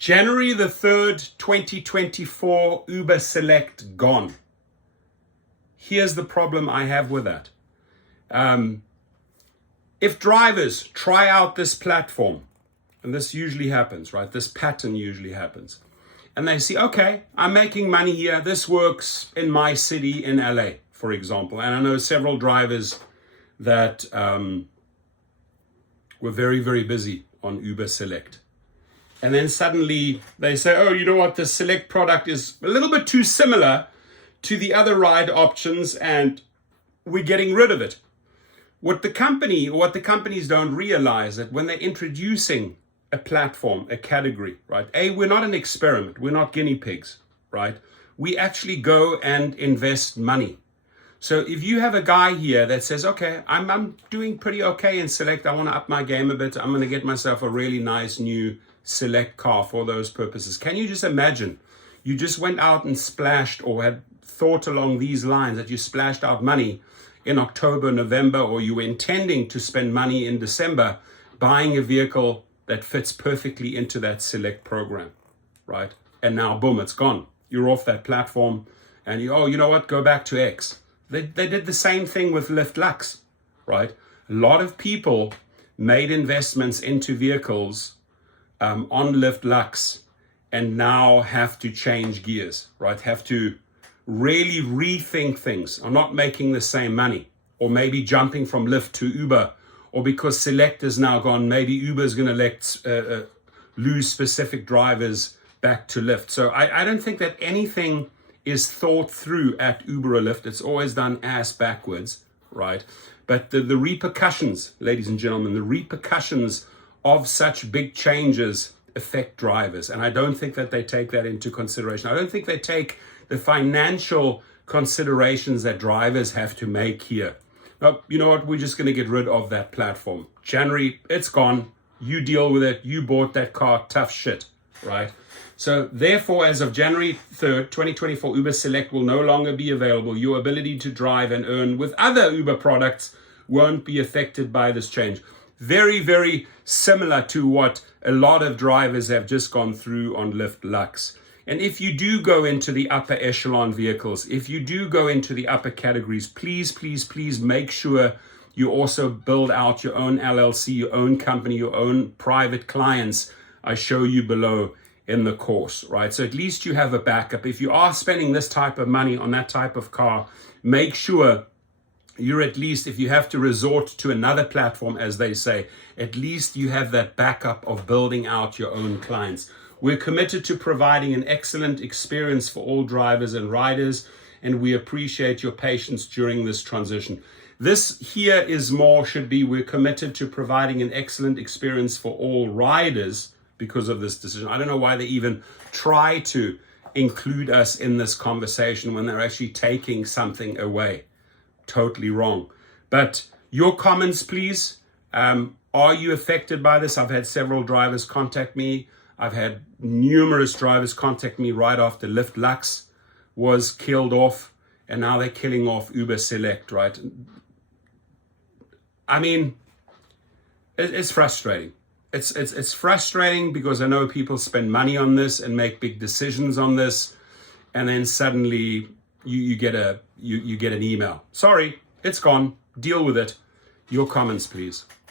January the 3rd, 2024, Uber Select gone. Here's the problem I have with that. If drivers try out this platform, and this usually happens, right? This pattern usually happens. And they see, okay, I'm making money here. This works in my city in LA, for example. And I know several drivers that were very, very busy on Uber Select. And then suddenly they say, oh, you know what? The Select product is a little bit too similar to the other ride options and we're getting rid of it. What the companies don't realize that when they're introducing a platform, a category, right? We're not an experiment. We're not guinea pigs, right? We actually go and invest money. So if you have a guy here that says, okay, I'm doing pretty okay in Select. I want to up my game a bit. I'm going to get myself a really nice new Select car for those purposes. Can you just imagine? You just went out and splashed or had thought along these lines that you splashed out money in October, November, or you were intending to spend money in December buying a vehicle that fits perfectly into that Select program, right? And now, boom, it's gone. You're off that platform and you know what? Go back to X. They did the same thing with Lyft Lux, right? A lot of people made investments into vehicles on Lyft Lux and now have to change gears, right? Have to really rethink things, are not making the same money, or maybe jumping from Lyft to Uber, or because Select is now gone, maybe Uber is going to lose specific drivers back to Lyft. So I don't think that anything is thought through at Uber or Lyft. It's always done ass backwards, right? But the repercussions, ladies and gentlemen, the repercussions of such big changes affect drivers. And I don't think that they take that into consideration. I don't think they take the financial considerations that drivers have to make here. Now, you know what? We're just going to get rid of that platform. January, it's gone. You deal with it. You bought that car. Tough shit, right? So therefore, as of January 3rd, 2024, Uber Select will no longer be available. Your ability to drive and earn with other Uber products won't be affected by this change. Very, very similar to what a lot of drivers have just gone through on Lyft Lux. And if you do go into the upper echelon vehicles, if you do go into the upper categories, please, please, please make sure you also build out your own LLC, your own company, your own private clients. I show you below in the course, right? So at least you have a backup. If you are spending this type of money on that type of car, make sure you're at least, if you have to resort to another platform, as they say, at least you have that backup of building out your own clients. We're committed to providing an excellent experience for all drivers and riders, and we appreciate your patience during this transition. This here is more should be, we're committed to providing an excellent experience for all riders because of this decision. I don't know why they even try to include us in this conversation when they're actually taking something away. Totally wrong. But your comments, please. Are you affected by this? I've had several drivers contact me. I've had numerous drivers contact me right after Lyft Lux was killed off, and now they're killing off Uber Select, right? I mean, it's frustrating. It's frustrating because I know people spend money on this and make big decisions on this, and then suddenly you get an email. Sorry, it's gone. Deal with it. Your comments, please.